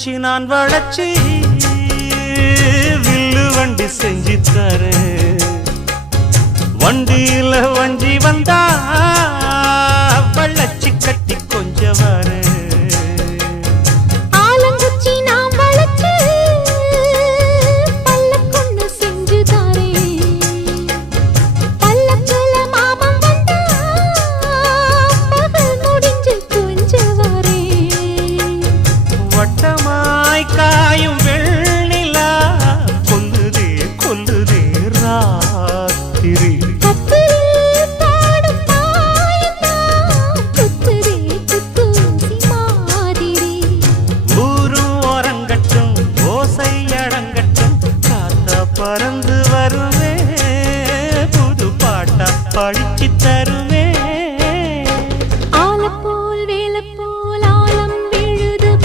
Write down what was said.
வச்சு நான் வளச்சி வில்லு வண்டி செஞ்சு தரேன். வண்டியில வஞ்சி வந்தா வள்ளச்சி கட்டி